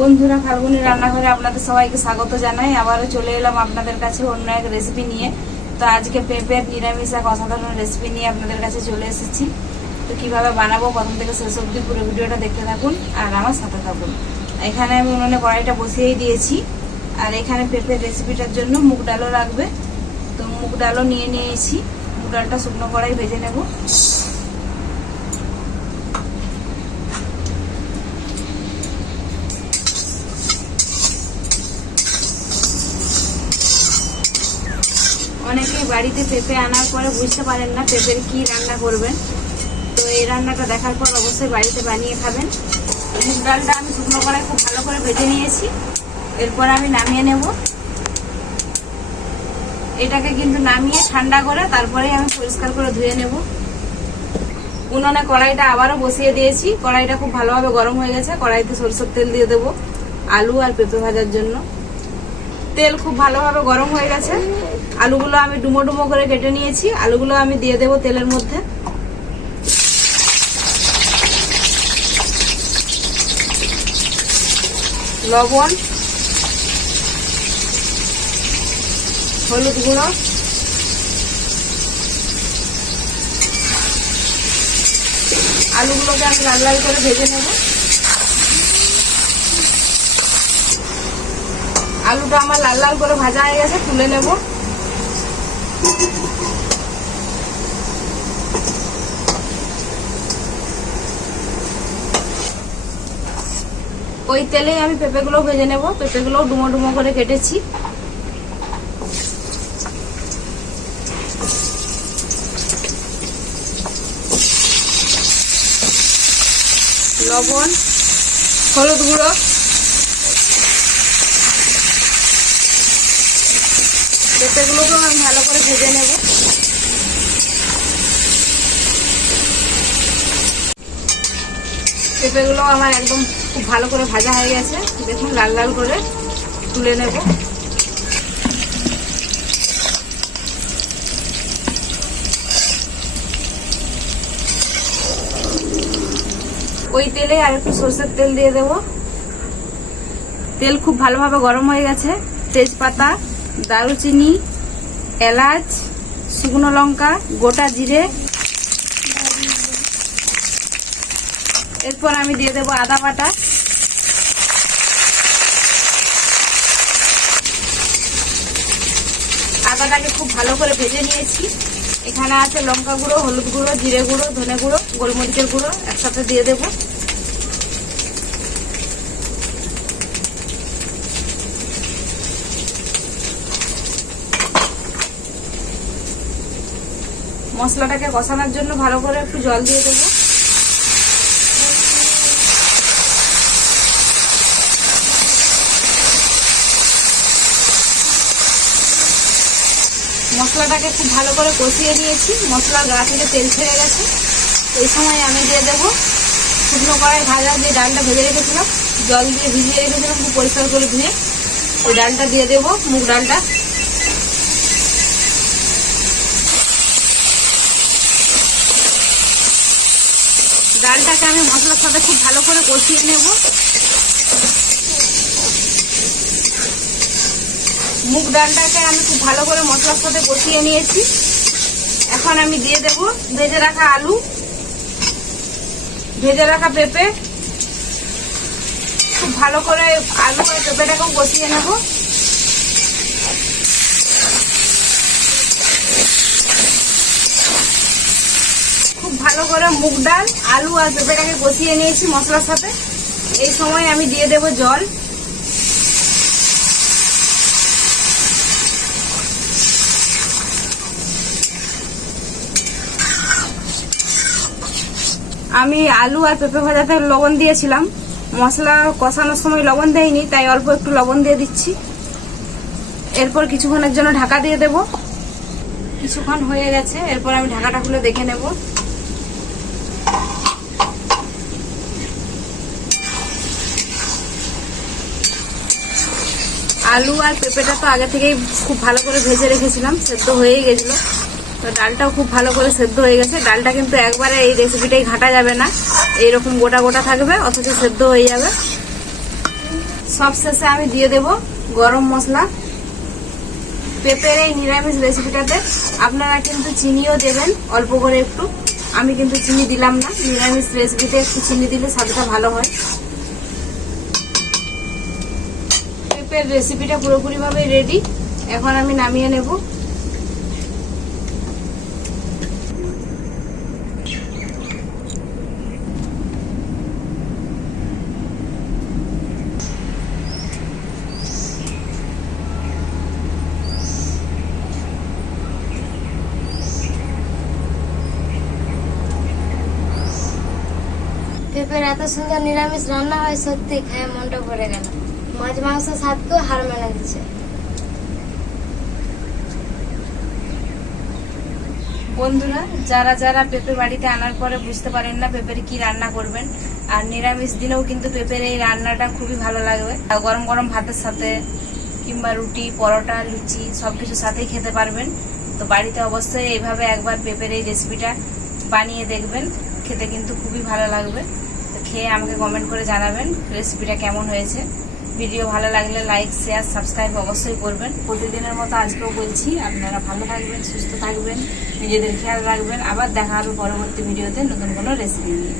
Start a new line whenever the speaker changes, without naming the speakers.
বন্ধুরা ফাল্গুনি রান্নাঘরে আপনাদের সবাইকে স্বাগত জানাই। আবারও চলে এলাম আপনাদের কাছে অন্য এক রেসিপি নিয়ে। তো আজকে পেঁপের নিরামিষ এক অসাধারণ রেসিপি নিয়ে আপনাদের কাছে চলে এসেছি। তো কীভাবে বানাবো, প্রথম থেকে শেষ অবধি পুরো ভিডিওটা দেখতে থাকুন আর আমার সাথে থাকুন। এখানে আমি উনুনে কড়াইটা বসিয়েই দিয়েছি। আর এখানে পেঁপের রেসিপিটার জন্য মুগ ডালও লাগবে তো মুগ ডালও নিয়ে নিয়েছি। মুগ ডালটা শুকনো কড়াই ভেজে নেব। বাড়িতে পেঁপে আনার পরে বুঝতে পারেন না পেঁপের কি রান্না করবেন। তো এই রান্নাটা দেখার পর অবশ্যই বাড়িতে বানিয়ে খাবেন। মুগ ডালটা আমি শুকনো কড়াই খুব ভালো করে ভেজে নিয়েছি। এরপর আমি নামিয়ে নেব। এটাকে কিন্তু নামিয়ে ঠান্ডা করে তারপরে আমি পরিষ্কার করে ধুয়ে নেব। উনুনে কড়াইটা আবারও বসিয়ে দিয়েছি। কড়াইটা খুব ভালোভাবে গরম হয়ে গেছে। কড়াইতে সরষের তেল দিয়ে দেবো। আলু আর পেঁপে ভাজার জন্য। তেল খুব ভালোভাবে গরম হয়ে গেছে। আলুগুলো আমি ডুমো ডুমো করে কেটে নিয়েছি। আলুগুলো আমি দিয়ে দেবো তেলের মধ্যে। লবণ, হলুদ গুঁড়ো, আলুগুলোকে আমি লাল লাল করে ভেজে নেব। আলুটা আমার লাল লাল করে ভাজা হয়ে গেছে, তুলে নেব। ওই তেলেই আমি পেঁপেগুলো ভেজে নেব। পেঁপেগুলো ডুমো ডুমো করে কেটেছি। লবণ হলুদ গুঁড়ো। পেঁপেগুলোকেও আমি ভালো করে ভেজে নেব। পেঁপেগুলো আমার একদম খুব ভালো করে ভাজা হয়ে গেছে। দেখুন, লাল লাল করে তুলে নেব। ওই তেলে আর একটু সর্ষের তেল দিয়ে দেব। তেল খুব ভালোভাবে গরম হয়ে গেছে। তেজপাতা দারুচিনি, এলাচ, শুকনো লঙ্কা, গোটা জিরে। এরপর আমি দিয়ে দেবো আদা বাটা। আদাটাকে খুব ভালো করে ভেজে নিয়েছি। এখানে আছে লঙ্কা গুঁড়ো, হলুদ গুঁড়ো, জিরে গুঁড়ো, ধনে গুঁড়ো, গোলমরিচের গুঁড়ো একসাথে দিয়ে দেবো। মশলাটাকে কষানোর জন্য ভালো করে একটু জল দিয়ে দেবো। মশলাটাকে খুব ভালো করে কষিয়ে নিয়েছি। মশলার গা থেকে তেল ছেড়ে গেছে। এই সময় আমি দিয়ে দেবো শুকনো কড়াই ভাজা যে ডালটা ভেজে রেখেছিলাম, জল দিয়ে ভিজিয়ে রেখেছিলাম খুব পরিষ্কার করে ধুয়ে, ওই ডালটা দিয়ে দেবো, মুগ ডালটা। ডালটাকে আমি মশলার সাথে খুব ভালো করে কষিয়ে নেব। মুগ ডালটাকে আমি খুব ভালো করে মশলার সাথে কষিয়ে নিয়েছি। এখন আমি দিয়ে দেব ভেজে রাখা আলু। ভেজে রাখা পেঁপে। খুব ভালো করে আলু আর পেঁপেটাকেও কষিয়ে নেব খুব ভালো করে মুগ ডাল, আলু আর পেঁপেটাকে কষিয়ে নিয়েছি মশলার সাথে। এই সময় আমি দিয়ে দেব জল। আমি আলু আর পেঁপে ভাজাতে লবণ দিয়েছিলাম। মশলা কষানোর সময় লবণ দেয়নি তাই অল্প একটু লবণ দিয়ে দিচ্ছি। এরপর কিছুক্ষণের জন্য ঢাকা দিয়ে দেব। কিছুক্ষণ হয়ে গেছে, এরপর আমি ঢাকাটা খুলে দেখে নেব। আলু আর পেঁপেটা তো আগে থেকেই খুব ভালো করে ভেজে রেখেছিলাম, সেদ্ধ হয়েই গেছিল। তো ডালটাও খুব ভালো করে সেদ্ধ হয়ে গেছে। ডালটা কিন্তু একবারে এই রেসিপিটাই ঘাটা যাবে না। এইরকম গোটা গোটা থাকবে, অথচ সেদ্ধ হয়ে যাবে। সব শেষে আমি দিয়ে দেব গরম মশলা। পেঁপের এই নিরামিষ রেসিপিটাতে আপনারা কিন্তু চিনিও দেবেন, অল্প করে একটু। আমি কিন্তু চিনি দিলাম না। নিরামিষ রেসিপিতে একটু চিনি দিলে স্বাদটা ভালো হয়। পেঁপের রেসিপিটা পুরোপুরিভাবে রেডি এখন আমি নামিয়ে নেব।
পেঁপের এত সুন্দর নিরামিষ রান্না হয়, সত্যি খায় মনটা ভরে গেল। মাছ, মাংস স্বাদকেও হার মেনে দিচ্ছে
বন্ধুরা, যারা যারা পেঁপে বাড়িতে আনার পরে বুঝতে পারেন না পেঁপের কি রান্না করবেন, আর নিরামিষ দিনেও কিন্তু পেঁপের এই রান্নাটা খুবই ভালো লাগবে গরম গরম ভাতের সাথে কিংবা রুটি, পরোটা, লুচি সব কিছুর সাথেই খেতে পারবেন। তো বাড়িতে অবশ্যই এইভাবে একবার পেঁপের এই রেসিপিটা বানিয়ে দেখবেন, খেতে কিন্তু খুবই ভালো লাগবে। তো খেয়ে আমাকে কমেন্ট করে জানাবেন রেসিপিটা কেমন হয়েছে। ভিডিও ভালো লাগলে লাইক শেয়ার সাবস্ক্রাইব অবশ্যই করবেন। প্রতিদিনের মতো আজকেও বলছি, আপনারা ভালো থাকবেন, সুস্থ থাকবেন, নিজেদের খেয়াল রাখবেন। আবার দেখা হবে পরবর্তী ভিডিওতে নতুন কোনো রেসিপি নিয়ে।